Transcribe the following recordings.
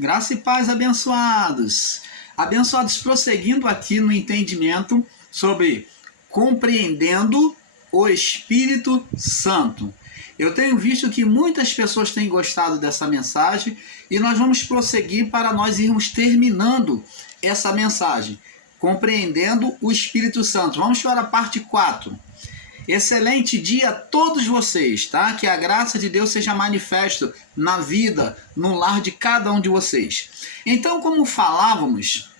Graça e paz, abençoados. Abençoados, prosseguindo aqui no entendimento sobre compreendendo o Espírito Santo. Eu tenho visto que muitas pessoas têm gostado dessa mensagem e nós vamos prosseguir para nós irmos terminando essa mensagem, compreendendo o Espírito Santo. Vamos para a parte 4. Excelente dia a todos vocês, tá? Que a graça de Deus seja manifesta na vida, no lar de cada um de vocês. Então, como falávamos,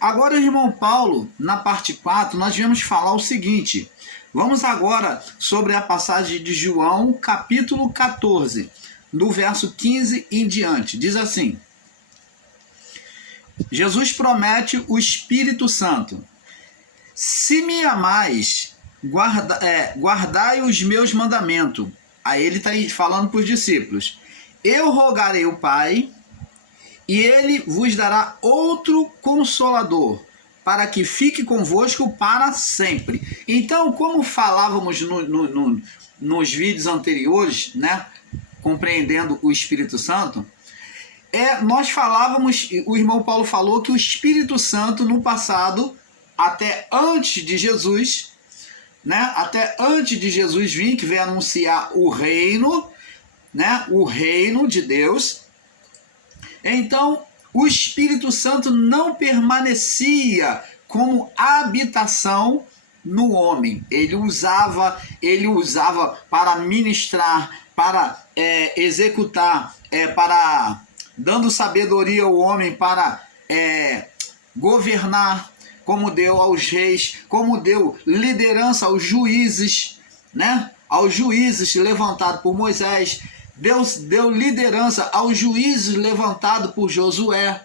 agora o irmão Paulo, na parte 4, nós viemos falar o seguinte. Vamos agora sobre a passagem de João, capítulo 14, do verso 15 em diante. Diz assim: Jesus promete o Espírito Santo. Se me amais, guardai os meus mandamentos. Aí ele está falando para os discípulos. Eu rogarei ao Pai, e ele vos dará outro Consolador, para que fique convosco para sempre. Então, como falávamos nos vídeos anteriores, né, compreendendo o Espírito Santo, nós falávamos, o irmão Paulo falou que o Espírito Santo no passado, até antes de Jesus, né, até antes de Jesus vir, que veio anunciar o reino, né, o reino de Deus, então o Espírito Santo não permanecia como habitação no homem. Ele usava para ministrar, para executar, para dando sabedoria ao homem para governar, como deu aos reis, como deu liderança aos juízes, né? Aos juízes levantados por Moisés. Deus deu liderança aos juízes levantados por Josué.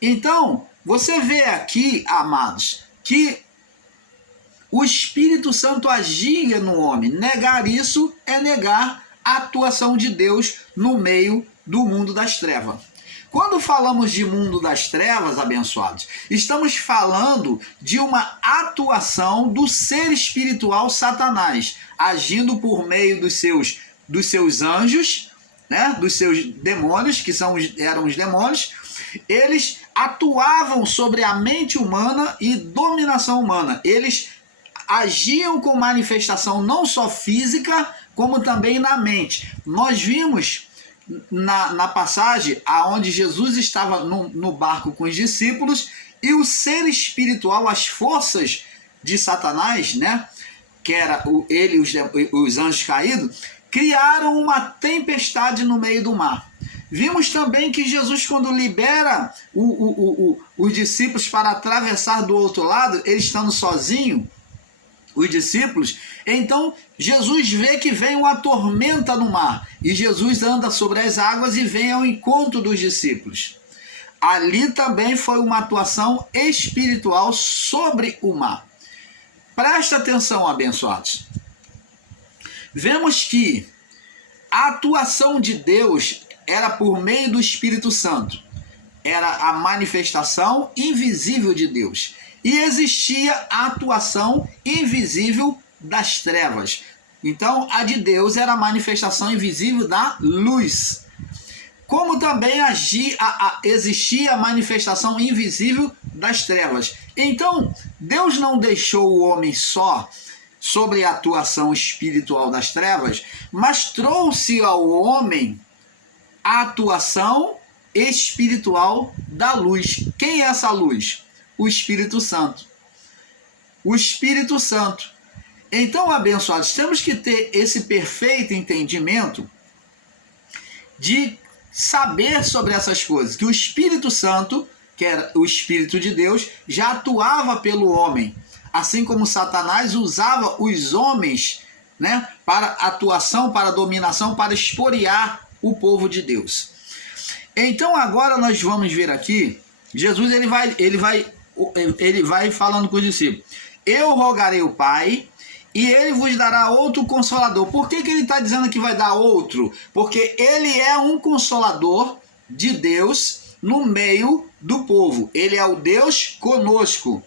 Então, você vê aqui, amados, que o Espírito Santo agia no homem. Negar isso é negar a atuação de Deus no meio do mundo das trevas. Quando falamos de mundo das trevas, abençoados, estamos falando de uma atuação do ser espiritual Satanás, agindo por meio dos seus anjos, né, dos seus demônios, que eram os demônios. Eles atuavam sobre a mente humana e dominação humana. Eles agiam com manifestação não só física, como também na mente. Nós vimos na passagem aonde Jesus estava no barco com os discípulos e o ser espiritual, as forças de Satanás, né, que era ele e os anjos caídos, criaram uma tempestade no meio do mar. Vimos também que Jesus, quando libera os discípulos para atravessar do outro lado, eles estando sozinhos, os discípulos, então Jesus vê que vem uma tormenta no mar e Jesus anda sobre as águas e vem ao encontro dos discípulos. Ali também foi uma atuação espiritual sobre o mar. Presta atenção, abençoados. Vemos que a atuação de Deus era por meio do Espírito Santo. Era a manifestação invisível de Deus. E existia a atuação invisível das trevas. Então, a de Deus era a manifestação invisível da luz. Como também existia a manifestação invisível das trevas. Então, Deus não deixou o homem só sobre a atuação espiritual das trevas, mas trouxe ao homem a atuação espiritual da luz. Quem é essa luz? O Espírito Santo. O Espírito Santo. Então, abençoados, temos que ter esse perfeito entendimento de saber sobre essas coisas, que o Espírito Santo, que era o Espírito de Deus, já atuava pelo homem, assim como Satanás usava os homens, né, para atuação, para dominação, para expoliar o povo de Deus. Então, agora nós vamos ver aqui, Jesus ele vai falando com os discípulos. Eu rogarei ao Pai, e ele vos dará outro Consolador. Por que ele está dizendo que vai dar outro? Porque ele é um Consolador de Deus no meio do povo. Ele é o Deus conosco.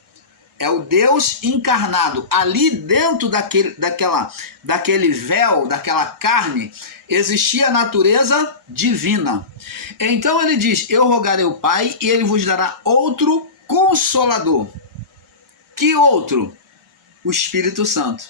É o Deus encarnado. Ali dentro daquele véu, daquela carne, existia a natureza divina. Então ele diz: eu rogarei ao Pai e ele vos dará outro Consolador. Que outro? O Espírito Santo.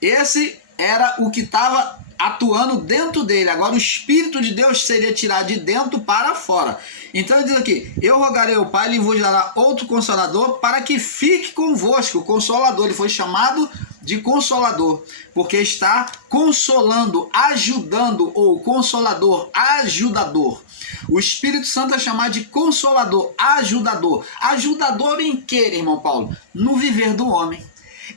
Esse era o que estava atuando dentro dele. Agora o Espírito de Deus seria tirado de dentro para fora. Então ele diz aqui: eu rogarei ao Pai, ele vos dará outro Consolador para que fique convosco. O Consolador, ele foi chamado de Consolador, porque está consolando, ajudando, ou Consolador, ajudador. O Espírito Santo é chamado de Consolador, ajudador. Ajudador em que, irmão Paulo? No viver do homem.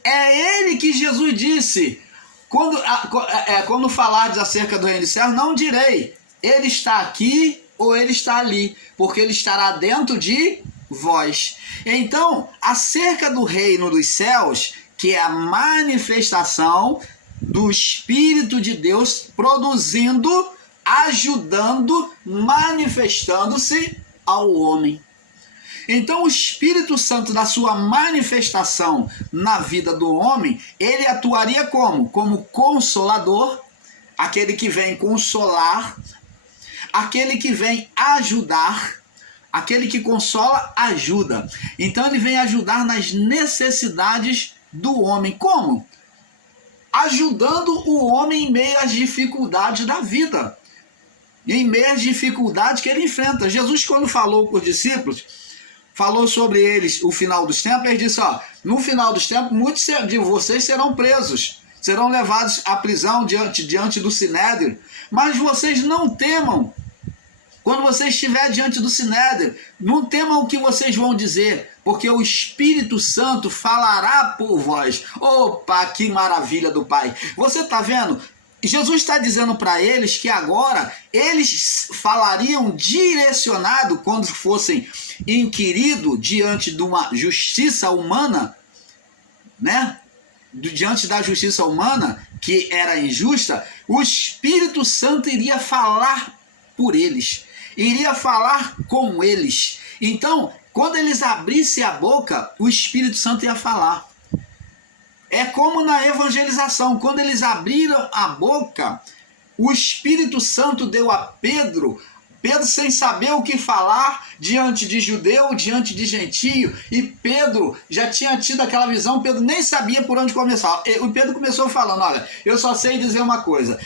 É ele que Jesus disse: quando falardes acerca do reino dos céus, não direi, ele está aqui ou ele está ali, porque ele estará dentro de vós. Então, acerca do reino dos céus, que é a manifestação do Espírito de Deus produzindo, ajudando, manifestando-se ao homem. Então o Espírito Santo, na sua manifestação na vida do homem, ele atuaria como? Como consolador, aquele que vem consolar, aquele que vem ajudar, aquele que consola, ajuda. Então ele vem ajudar nas necessidades do homem. Como? Ajudando o homem em meio às dificuldades da vida, em meio às dificuldades que ele enfrenta. Jesus, quando falou com os discípulos, falou sobre eles o final dos tempos, ele disse: ó, no final dos tempos, muitos de vocês serão presos, serão levados à prisão diante do Sinédrio, mas vocês não temam. Quando você estiver diante do Sinédrio, não temam o que vocês vão dizer, porque o Espírito Santo falará por vós. Opa, que maravilha do Pai! Você está vendo? Jesus está dizendo para eles que agora eles falariam direcionado quando fossem inquiridos diante de uma justiça humana, né? Diante da justiça humana, que era injusta, o Espírito Santo iria falar por eles, iria falar com eles. Então, quando eles abrissem a boca, o Espírito Santo ia falar. É como na evangelização, quando eles abriram a boca, o Espírito Santo deu a Pedro sem saber o que falar, diante de judeu, diante de gentio, e Pedro já tinha tido aquela visão, Pedro nem sabia por onde começar. O Pedro começou falando: olha, eu só sei dizer uma coisa,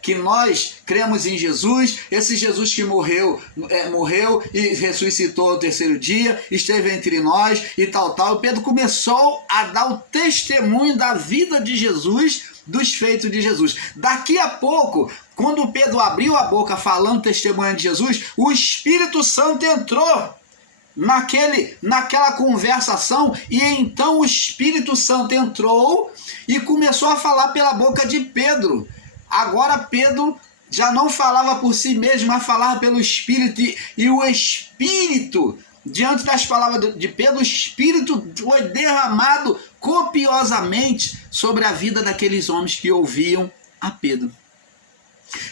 que nós cremos em Jesus, esse Jesus que morreu e ressuscitou ao terceiro dia, esteve entre nós e tal. O Pedro começou a dar o testemunho da vida de Jesus, dos feitos de Jesus. Daqui a pouco, quando Pedro abriu a boca falando testemunho de Jesus, o Espírito Santo entrou naquela conversação, e então o Espírito Santo entrou e começou a falar pela boca de Pedro. Agora Pedro já não falava por si mesmo, mas falava pelo Espírito, e o Espírito, diante das palavras de Pedro, o Espírito foi derramado copiosamente sobre a vida daqueles homens que ouviam a Pedro.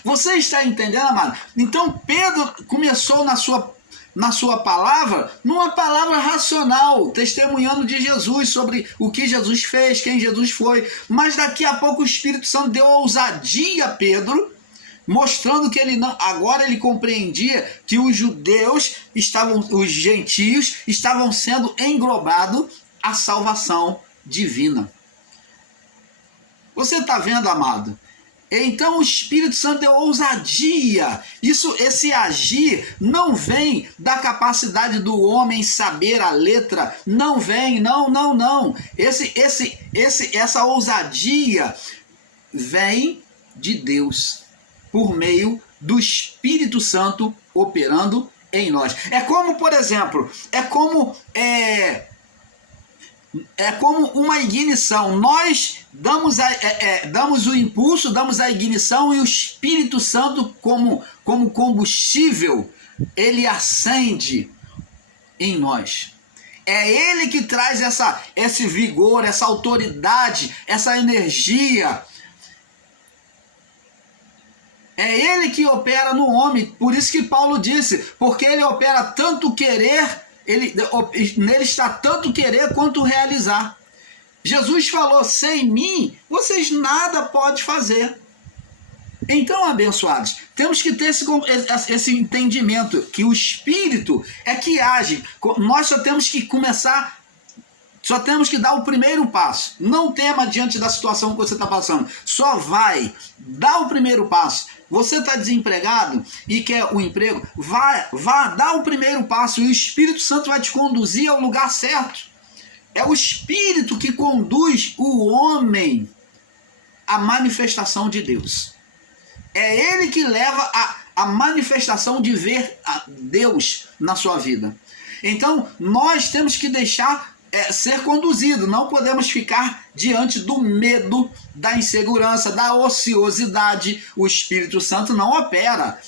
Você está entendendo, amado? Então Pedro começou na sua palavra, numa palavra racional, testemunhando de Jesus, sobre o que Jesus fez, quem Jesus foi. Mas daqui a pouco o Espírito Santo deu ousadia a Pedro, mostrando que agora ele compreendia que os gentios estavam sendo englobados à salvação divina. Você está vendo, amado? Então o Espírito Santo deu ousadia. Esse agir não vem da capacidade do homem saber a letra. Não vem, não. Essa ousadia vem de Deus, por meio do Espírito Santo operando em nós. É como, por exemplo, é como uma ignição. Nós damos o impulso, damos a ignição, e o Espírito Santo, como combustível, ele acende em nós. É ele que traz esse vigor, essa autoridade, essa energia. É ele que opera no homem. Por isso que Paulo disse: porque ele opera tanto o querer nele está tanto querer quanto realizar. Jesus falou, sem mim, vocês nada podem fazer. Então, abençoados, temos que ter esse entendimento, que o Espírito é que age. Nós só temos que começar, só temos que dar o primeiro passo. Não tema diante da situação que você está passando. Só vai, dá o primeiro passo. Você está desempregado e quer um emprego, vá, dá o primeiro passo e o Espírito Santo vai te conduzir ao lugar certo. É o Espírito que conduz o homem à manifestação de Deus. É ele que leva a manifestação de ver a Deus na sua vida. Então, nós temos que deixar ser conduzido. Não podemos ficar diante do medo, da insegurança, da ociosidade. O Espírito Santo não opera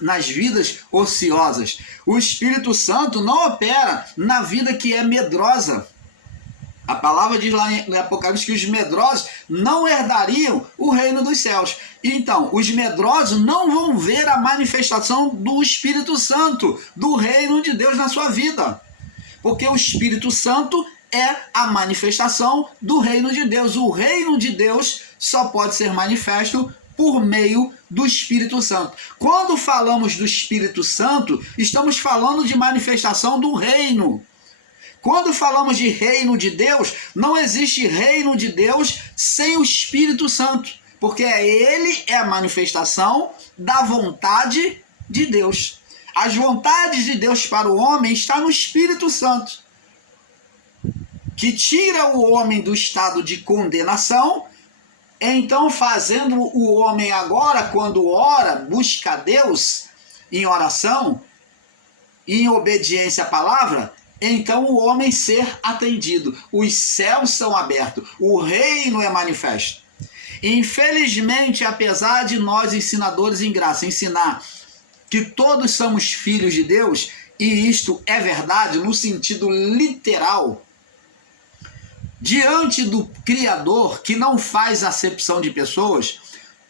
nas vidas ociosas. O Espírito Santo não opera na vida que é medrosa. A palavra diz lá em Apocalipse que os medrosos não herdariam o reino dos céus. Então, os medrosos não vão ver a manifestação do Espírito Santo, do reino de Deus na sua vida. Porque o Espírito Santo é a manifestação do reino de Deus. O reino de Deus só pode ser manifesto por meio do Espírito Santo. Quando falamos do Espírito Santo, estamos falando de manifestação do reino. Quando falamos de reino de Deus, não existe reino de Deus sem o Espírito Santo, porque ele é a manifestação da vontade de Deus. As vontades de Deus para o homem estão no Espírito Santo, que tira o homem do estado de condenação, então fazendo o homem agora, quando ora, busca a Deus em oração, em obediência à palavra, então o homem ser atendido, os céus são abertos, o reino é manifesto. Infelizmente, apesar de nós ensinadores em graça ensinar que todos somos filhos de Deus, e isto é verdade no sentido literal, diante do Criador, que não faz acepção de pessoas,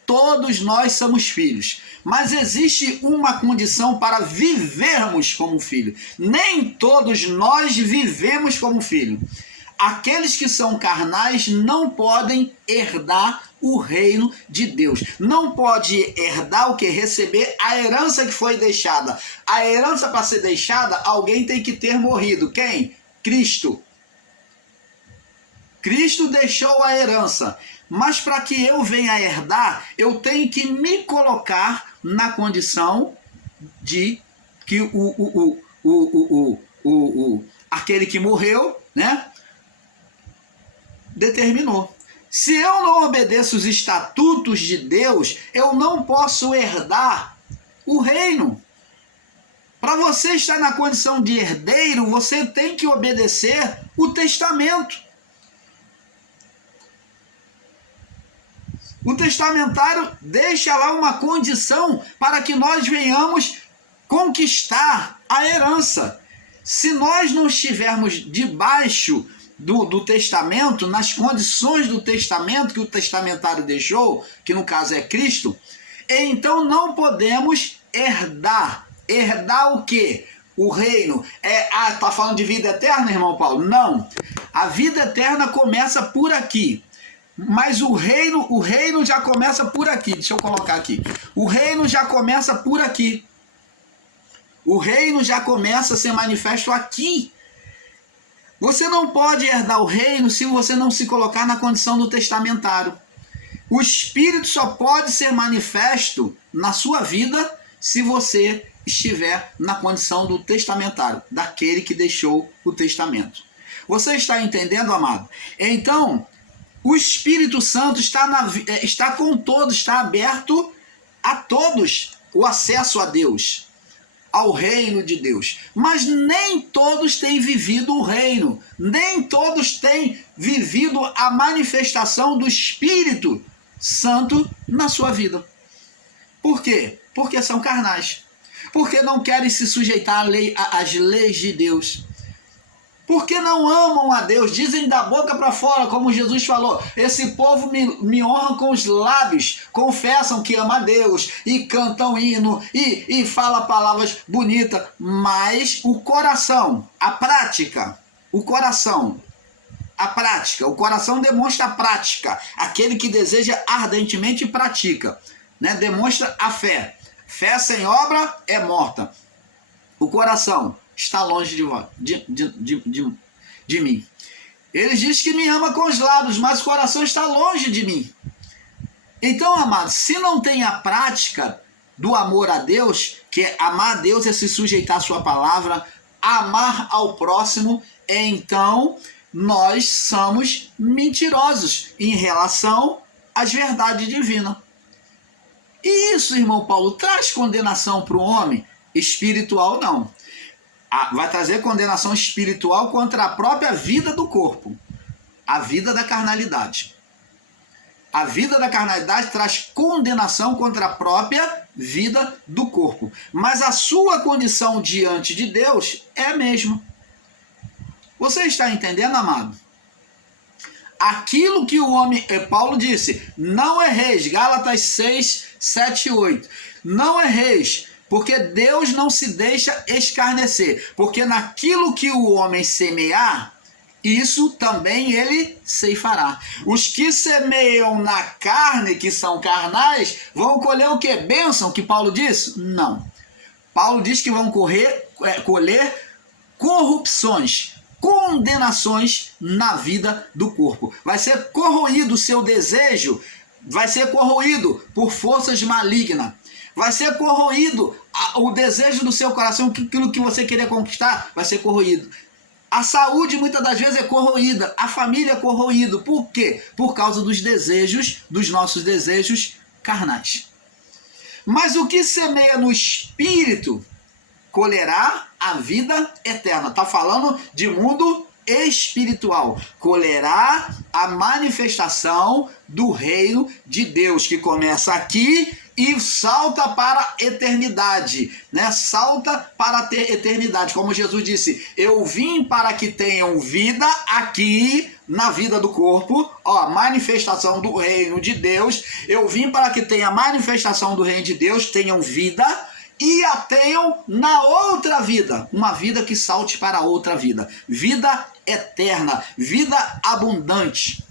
todos nós somos filhos. Mas existe uma condição para vivermos como filho. Nem todos nós vivemos como filho. Aqueles que são carnais não podem herdar o reino de Deus. Não pode herdar o que? Receber a herança que foi deixada. A herança para ser deixada, alguém tem que ter morrido. Quem? Cristo. Cristo deixou a herança. Mas para que eu venha a herdar, eu tenho que me colocar na condição de que aquele que morreu, né, determinou. Se eu não obedeço os estatutos de Deus, eu não posso herdar o reino. Para você estar na condição de herdeiro, você tem que obedecer o testamento. O testamentário deixa lá uma condição para que nós venhamos conquistar a herança. Se nós não estivermos debaixo do testamento, nas condições do testamento que o testamentário deixou, que no caso é Cristo, então não podemos herdar. Herdar o quê? O reino. Tá falando de vida eterna, irmão Paulo? Não. A vida eterna começa por aqui. Mas o reino já começa por aqui. Deixa eu colocar aqui. O reino já começa por aqui. O reino já começa a ser manifesto aqui. Você não pode herdar o reino se você não se colocar na condição do testamentário. O Espírito só pode ser manifesto na sua vida se você estiver na condição do testamentário, daquele que deixou o testamento. Você está entendendo, amado? Então, o Espírito Santo está com todos, está aberto a todos o acesso a Deus, ao reino de Deus. Mas nem todos têm vivido o reino, nem todos têm vivido a manifestação do Espírito Santo na sua vida. Por quê? Porque são carnais. Porque não querem se sujeitar às leis de Deus. Porque não amam a Deus, dizem da boca para fora, como Jesus falou, esse povo me honra com os lábios, confessam que ama a Deus, e cantam hino, e fala palavras bonitas, mas o coração, a prática, o coração demonstra a prática, aquele que deseja ardentemente pratica, né? Demonstra a fé. Fé sem obra é morta. O coração está longe de mim. Ele diz que me ama com os lábios, mas o coração está longe de mim. Então, amados, se não tem a prática do amor a Deus, que é amar a Deus é se sujeitar à sua palavra, amar ao próximo, então nós somos mentirosos em relação às verdades divinas. E isso, irmão Paulo, traz condenação para o homem? Espiritual, não. Vai trazer condenação espiritual contra a própria vida do corpo, a vida da carnalidade. A vida da carnalidade traz condenação contra a própria vida do corpo. Mas a sua condição diante de Deus é a mesma. Você está entendendo, amado? Aquilo que o homem, Paulo disse, não erreis, Gálatas 6, 7 e 8. Não erreis, porque Deus não se deixa escarnecer. Porque naquilo que o homem semear, isso também ele ceifará. Os que semeiam na carne, que são carnais, vão colher o quê? Bênção, que Paulo diz? Não. Paulo diz que vão colher corrupções, condenações na vida do corpo. Vai ser corroído o seu desejo, vai ser corroído por forças malignas. Vai ser corroído o desejo do seu coração, aquilo que você queria conquistar, vai ser corroído. A saúde muitas das vezes é corroída, a família é corroída. Por quê? Por causa dos desejos, dos nossos desejos carnais. Mas o que semeia no espírito, colherá a vida eterna. Está falando de mundo espiritual. Colherá a manifestação do reino de Deus, que começa aqui e salta para a eternidade, né? Salta para a eternidade, como Jesus disse, eu vim para que tenham vida aqui na vida do corpo, ó, manifestação do reino de Deus, eu vim para que tenha manifestação do reino de Deus, tenham vida e a tenham na outra vida, uma vida que salte para outra vida, vida eterna, vida abundante.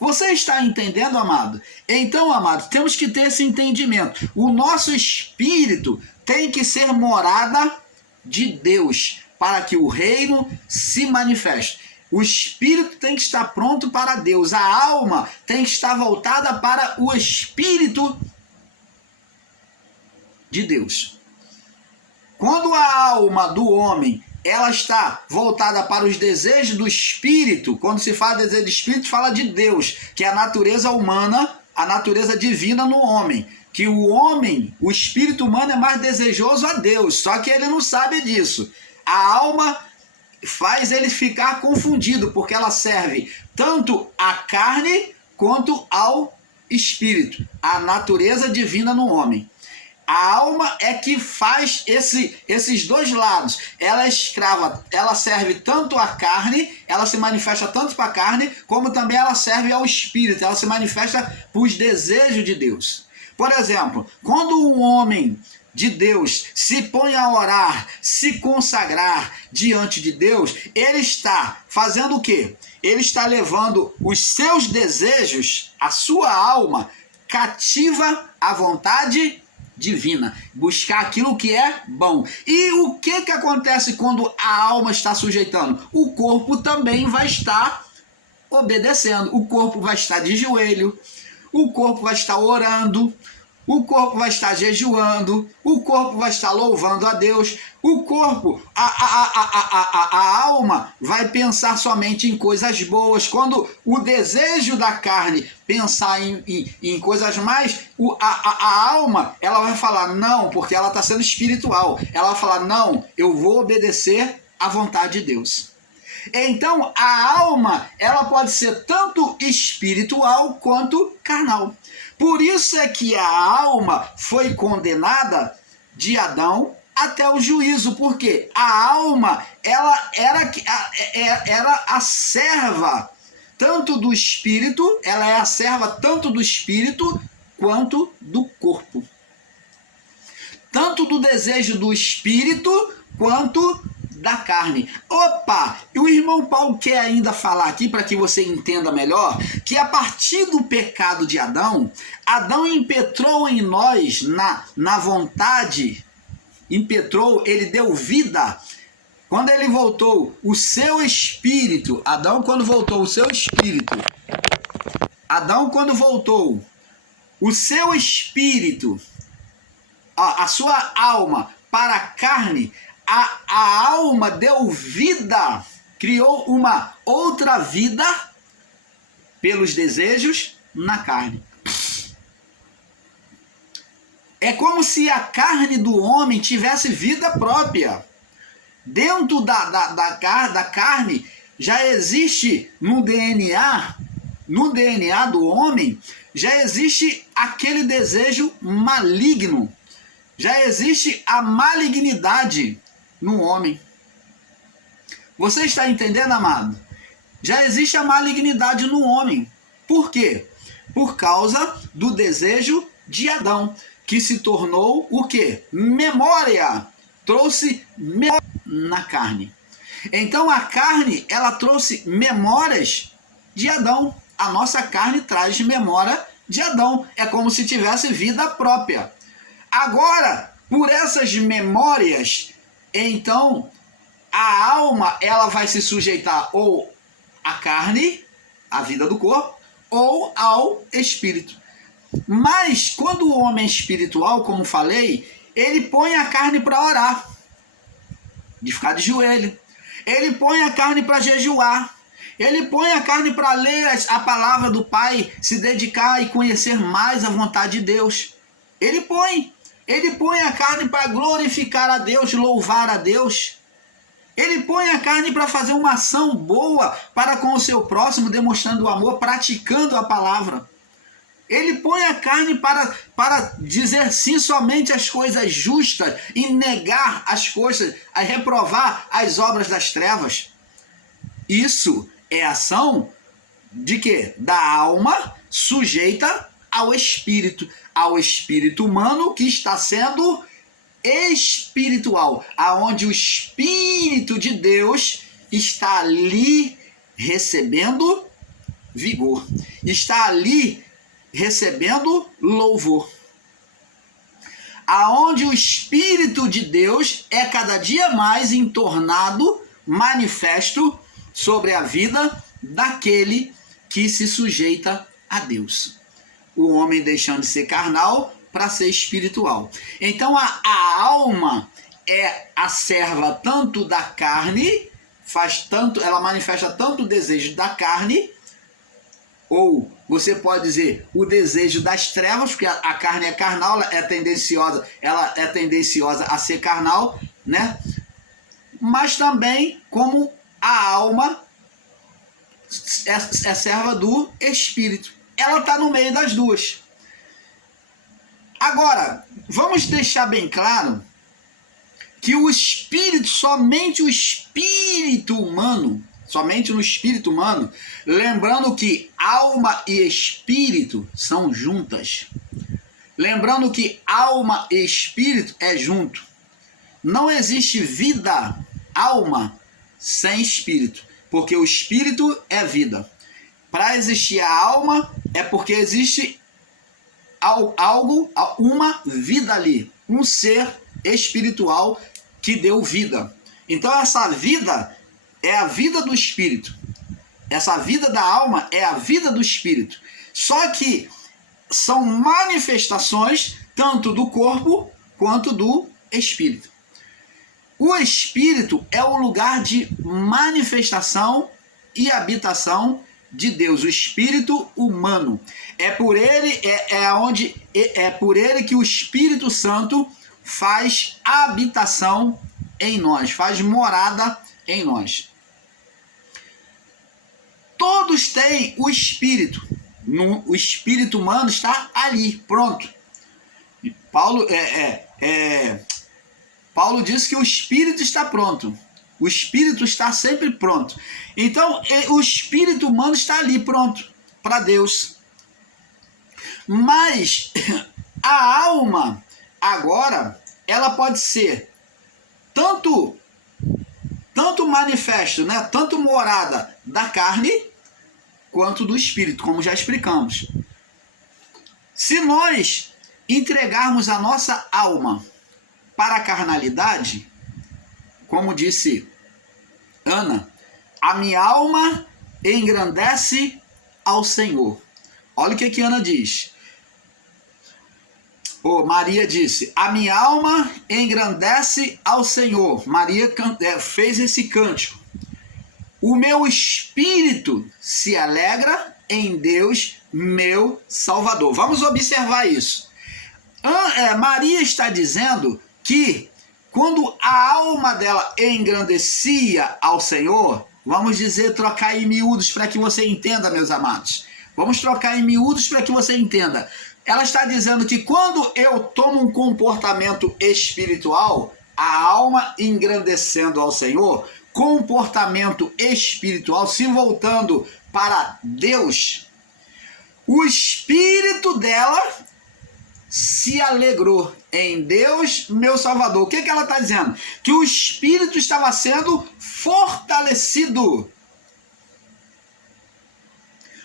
Você está entendendo, amado? Então, amado, temos que ter esse entendimento. O nosso espírito tem que ser morada de Deus, para que o reino se manifeste. O espírito tem que estar pronto para Deus. A alma tem que estar voltada para o espírito de Deus. Quando a alma do homem ela está voltada para os desejos do espírito, quando se fala de desejo do espírito, fala de Deus, que é a natureza humana, a natureza divina no homem. Que o homem, o espírito humano é mais desejoso a Deus, só que ele não sabe disso. A alma faz ele ficar confundido, porque ela serve tanto à carne quanto ao espírito, a natureza divina no homem. A alma é que faz esses dois lados. Ela é escrava, ela serve tanto à carne, ela se manifesta tanto para a carne, como também ela serve ao espírito, ela se manifesta para os desejos de Deus. Por exemplo, quando um homem de Deus se põe a orar, se consagrar diante de Deus, ele está fazendo o quê? Ele está levando os seus desejos, a sua alma, cativa à vontade divina, buscar aquilo que é bom. E o que acontece quando a alma está sujeitando? O corpo também vai estar obedecendo, o corpo vai estar de joelho, o corpo vai estar orando, o corpo vai estar jejuando, o corpo vai estar louvando a Deus, o corpo, a alma vai pensar somente em coisas boas. Quando o desejo da carne pensar em coisas mais, a alma ela vai falar não, porque ela está sendo espiritual. Ela vai falar não, eu vou obedecer à vontade de Deus. Então a alma ela pode ser tanto espiritual quanto carnal. Por isso é que a alma foi condenada de Adão até o juízo, porque a alma ela era a serva tanto do espírito, ela é a serva tanto do espírito quanto do corpo. Tanto do desejo do espírito quanto da carne. Opa! E o irmão Paulo quer ainda falar aqui, para que você entenda melhor, que a partir do pecado de Adão, Adão impetrou em nós, na vontade, impetrou, ele deu vida. Quando ele voltou, o seu espírito, Adão quando voltou, o seu espírito, Adão quando voltou, o seu espírito, a sua alma para a carne, a alma deu vida, criou uma outra vida pelos desejos na carne. É como se a carne do homem tivesse vida própria. Dentro da carne já existe no DNA do homem, já existe aquele desejo maligno. Já existe a malignidade no homem. Você está entendendo, amado? Já existe a malignidade no homem. Por quê? Por causa do desejo de Adão, que se tornou o quê? Memória. Trouxe memória na carne. Então a carne, ela trouxe memórias de Adão. A nossa carne traz memória de Adão. É como se tivesse vida própria. Agora, por essas memórias, então, a alma ela vai se sujeitar ou à carne, à vida do corpo, ou ao espírito. Mas, quando o homem é espiritual, como falei, ele põe a carne para orar, de ficar de joelho. Ele põe a carne para jejuar. Ele põe a carne para ler a palavra do Pai, se dedicar e conhecer mais a vontade de Deus. Ele põe a carne para glorificar a Deus, louvar a Deus. Ele põe a carne para fazer uma ação boa para com o seu próximo, demonstrando o amor, praticando a palavra. Ele põe a carne para dizer sim somente às coisas justas e negar as coisas, a reprovar as obras das trevas. Isso é ação de quê? Da alma sujeita ao espírito humano que está sendo espiritual, aonde o Espírito de Deus está ali recebendo vigor, está ali recebendo louvor, aonde o Espírito de Deus é cada dia mais entornado, manifesto sobre a vida daquele que se sujeita a Deus. O homem deixando de ser carnal para ser espiritual. Então a alma é a serva tanto da carne, ela manifesta tanto o desejo da carne, ou você pode dizer o desejo das trevas, porque a carne é carnal, ela é tendenciosa a ser carnal, né? Mas também como a alma é serva do espírito. Ela está no meio das duas. Agora, vamos deixar bem claro que o espírito, somente o espírito humano, somente no espírito humano, lembrando que alma e espírito são juntas. Lembrando que alma e espírito é junto. Não existe vida, alma, sem espírito, porque o espírito é vida. Para existir a alma é porque existe algo, uma vida ali, um ser espiritual que deu vida. Então essa vida é a vida do espírito. Essa vida da alma é a vida do espírito. Só que são manifestações tanto do corpo quanto do espírito. O espírito é o lugar de manifestação e habitação de Deus, o espírito humano. É por ele por ele que o Espírito Santo faz habitação em nós, faz morada em nós. Todos têm o espírito. O espírito humano está ali, pronto. E Paulo Paulo diz que o espírito está pronto. O espírito está sempre pronto. Então, o espírito humano está ali pronto para Deus. Mas a alma, agora, ela pode ser tanto manifesto, né? Tanto morada da carne, quanto do espírito, como já explicamos. Se nós entregarmos a nossa alma para a carnalidade, como disse Ana, a minha alma engrandece ao Senhor. Olha o que Ana diz. Maria disse, a minha alma engrandece ao Senhor. Maria fez esse cântico. O meu espírito se alegra em Deus, meu Salvador. Vamos observar isso. Maria está dizendo que quando a alma dela engrandecia ao Senhor, vamos dizer, trocar em miúdos para que você entenda, meus amados. Vamos trocar em miúdos para que você entenda. Ela está dizendo que quando eu tomo um comportamento espiritual, a alma engrandecendo ao Senhor, comportamento espiritual, se voltando para Deus, o espírito dela se alegrou em Deus, meu Salvador. O que ela está dizendo? Que o espírito estava sendo fortalecido.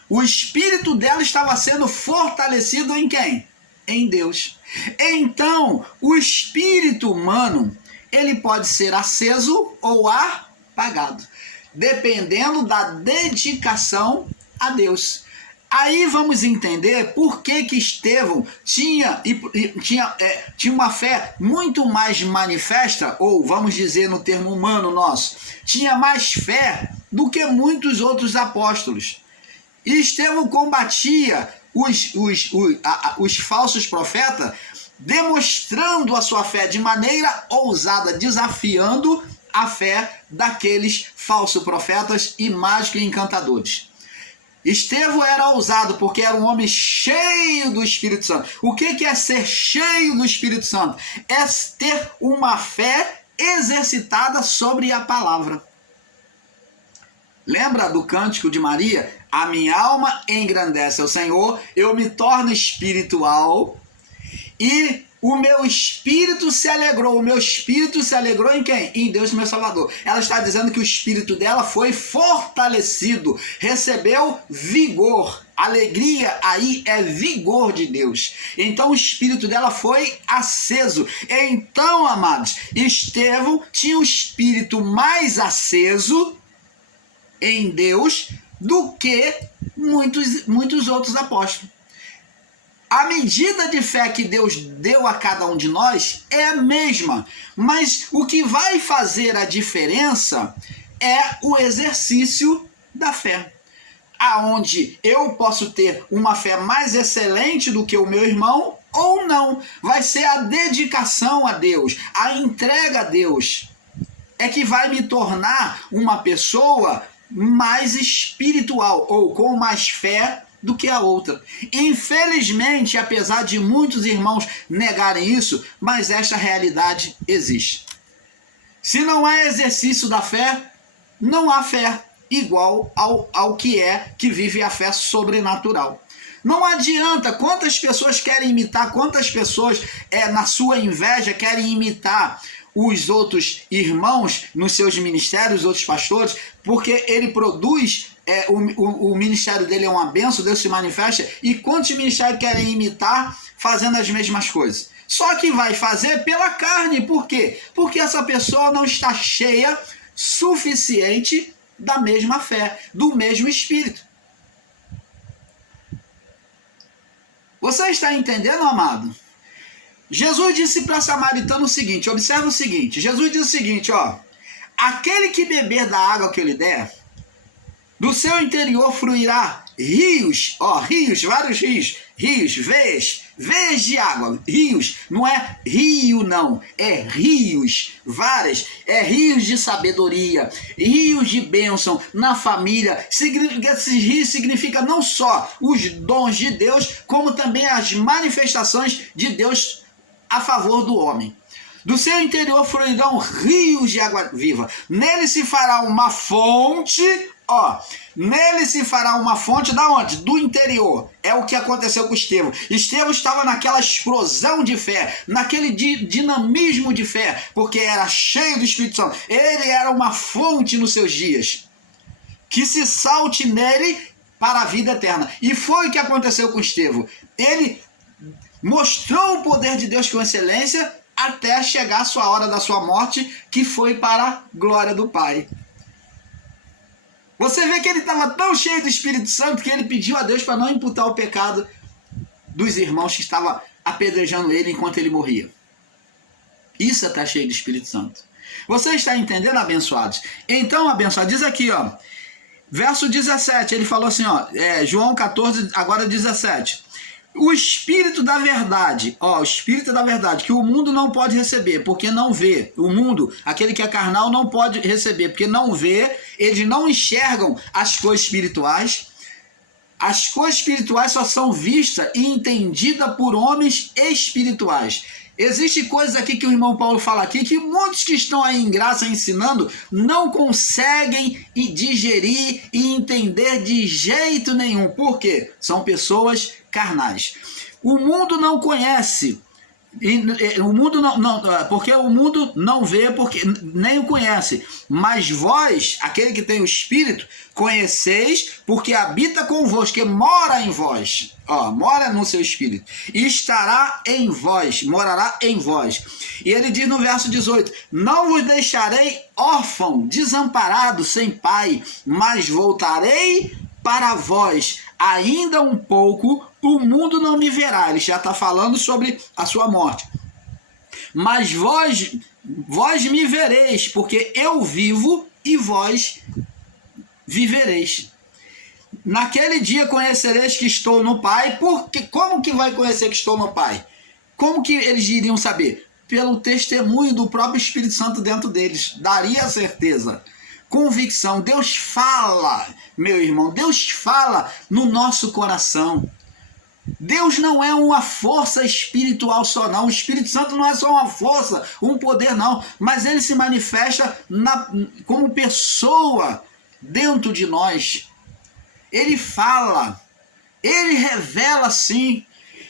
O espírito dela estava sendo fortalecido em quem? Em Deus. Então, o espírito humano, ele pode ser aceso ou apagado, dependendo da dedicação a Deus. Aí vamos entender por que Estevão tinha uma fé muito mais manifesta, ou vamos dizer no termo humano nosso, tinha mais fé do que muitos outros apóstolos. E Estevão combatia os falsos profetas, demonstrando a sua fé de maneira ousada, desafiando a fé daqueles falsos profetas e mágicos e encantadores. Estevão era ousado porque era um homem cheio do Espírito Santo. O que é ser cheio do Espírito Santo? É ter uma fé exercitada sobre a palavra. Lembra do cântico de Maria? A minha alma engrandece ao Senhor, eu me torno espiritual e o meu espírito se alegrou. O meu espírito se alegrou em quem? Em Deus, meu Salvador. Ela está dizendo que o espírito dela foi fortalecido, recebeu vigor. Alegria aí é vigor de Deus. Então o espírito dela foi aceso. Então, amados, Estevão tinha um espírito mais aceso em Deus do que muitos outros apóstolos. A medida de fé que Deus deu a cada um de nós é a mesma, mas o que vai fazer a diferença é o exercício da fé. Aonde eu posso ter uma fé mais excelente do que o meu irmão ou não. Vai ser a dedicação a Deus, a entrega a Deus, é que vai me tornar uma pessoa mais espiritual ou com mais fé do que a outra. Infelizmente, apesar de muitos irmãos negarem isso, mas esta realidade existe. Se não há exercício da fé, não há fé igual ao que vive a fé sobrenatural. Não adianta, quantas pessoas querem imitar, quantas pessoas na sua inveja querem imitar os outros irmãos nos seus ministérios, os outros pastores, porque ele produz, o ministério dele é uma bênção, Deus se manifesta, e quantos ministérios querem imitar fazendo as mesmas coisas? Só que vai fazer pela carne. Por quê? Porque essa pessoa não está cheia suficiente da mesma fé, do mesmo espírito. Você está entendendo, amado? Jesus disse para a samaritana o seguinte, observa o seguinte, Jesus disse o seguinte, aquele que beber da água que eu lhe der, do seu interior fluirá rios, vários rios, veias de água, rios, não é rio não, é rios, várias, rios de sabedoria, rios de bênção na família. Esses rios significa não só os dons de Deus, como também as manifestações de Deus a favor do homem. Do seu interior fluirão rios de água viva. Nele se fará uma fonte, nele se fará uma fonte da onde? Do interior. É o que aconteceu com Estevão. Estevão estava naquela explosão de fé, naquele dinamismo de fé, porque era cheio do Espírito Santo. Ele era uma fonte nos seus dias. Que se salte nele para a vida eterna. E foi o que aconteceu com Estevão. Ele mostrou o poder de Deus com excelência até chegar a sua hora da sua morte, que foi para a glória do Pai. Você vê que ele estava tão cheio do Espírito Santo que ele pediu a Deus para não imputar o pecado dos irmãos que estavam apedrejando ele enquanto ele morria. Isso é estar cheio do Espírito Santo. Você está entendendo, abençoados? Então, abençoado, diz aqui, verso 17, ele falou assim, João 14, agora 17. O Espírito da verdade, o Espírito da verdade, que o mundo não pode receber, porque não vê. O mundo, aquele que é carnal, não pode receber, porque não vê, eles não enxergam as coisas espirituais. As coisas espirituais só são vistas e entendidas por homens espirituais. Existem coisas aqui que o irmão Paulo fala aqui, que muitos que estão aí em graça ensinando, não conseguem digerir e entender de jeito nenhum. Por quê? São pessoas carnais. O mundo não conhece, porque o mundo não vê, porque nem o conhece. Mas vós, aquele que tem o Espírito, conheceis, porque habita convosco, que mora em vós. Mora no seu Espírito. E estará em vós, morará em vós. E ele diz no verso 18: não vos deixarei órfão, desamparado, sem pai, mas voltarei para vós. Ainda um pouco, o mundo não me verá. Ele já está falando sobre a sua morte. Mas vós me vereis, porque eu vivo e vós vivereis. Naquele dia conhecereis que estou no Pai. Porque como que vai conhecer que estou no Pai? Como que eles iriam saber? Pelo testemunho do próprio Espírito Santo dentro deles. Daria certeza. Convicção. Deus fala, meu irmão. Deus fala no nosso coração. Deus não é uma força espiritual só, não. O Espírito Santo não é só uma força, um poder, não. Mas ele se manifesta como pessoa dentro de nós. Ele fala, ele revela, sim.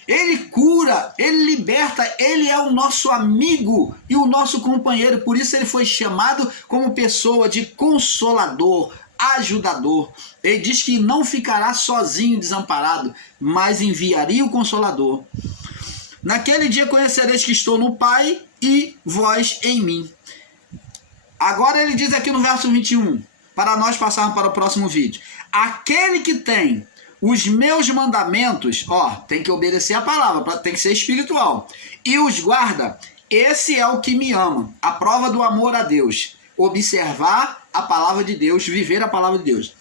Ele cura, ele liberta, ele é o nosso amigo e o nosso companheiro. Por isso ele foi chamado como pessoa de consolador, ajudador. Ele diz que não ficará sozinho, desamparado, mas enviaria o Consolador. Naquele dia conhecereis que estou no Pai e vós em mim. Agora ele diz aqui no verso 21, para nós passarmos para o próximo vídeo. Aquele que tem os meus mandamentos, tem que obedecer a palavra, tem que ser espiritual, e os guarda, esse é o que me ama. A prova do amor a Deus. Observar a palavra de Deus, viver a palavra de Deus.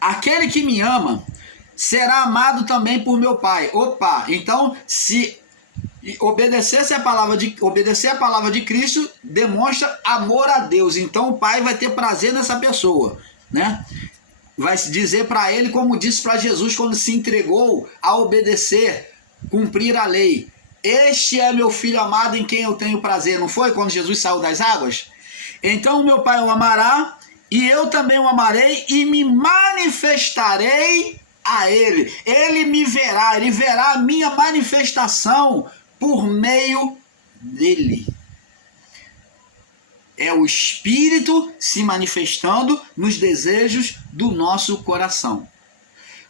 Aquele que me ama será amado também por meu Pai. Então se obedecer a palavra de Cristo demonstra amor a Deus. Então o Pai vai ter prazer nessa pessoa, né? Vai dizer para ele, como disse para Jesus quando se entregou a obedecer, cumprir a lei. Este é meu filho amado em quem eu tenho prazer. Não foi quando Jesus saiu das águas? Então o meu Pai o amará, e eu também o amarei, e me manifestarei a ele. Ele me verá, ele verá a minha manifestação por meio dele. É o Espírito se manifestando nos desejos do nosso coração.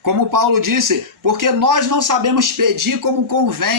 Como Paulo disse, porque nós não sabemos pedir como convém.